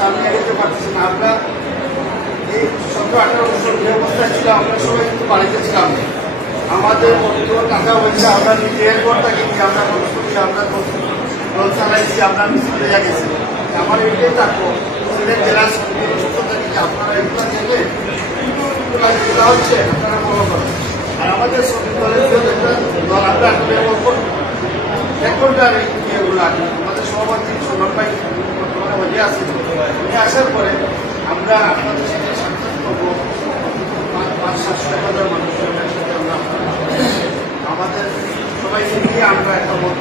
সামনে এগোতে পারতেছি না। আমরা এই 17-18 বছর যে অবস্থায় ছিল আমরা সবাই কিন্তু বাড়িতে ছিলাম। আমাদের টাকা পয়সা আমরা নিজে এয়ারপোর্টটা কিনছি, আমরা খরচ করছি, আমরা রোড চালাইছি, আমরা মিছিল হয়ে গেছি। আমার এটাই থাকবো সিলেট জেলার সূত্র থেকে যে আপনারা এগুলো দেখলে এগুলো হচ্ছে আপনারা বড় করেন। আর আমাদের শ্রমিক দলের দল আমরা আসলে এগুলো আমাদের সভাপতি সোনার ভাই বর্তমানে হয়ে আছে। উনি আসার পরে আমরা আপনাদের সাথে সাক্ষাৎ করবো 500-700 মানুষের সাথে আমরা আমাদের সবাইকে নিয়ে আমরা একটা মত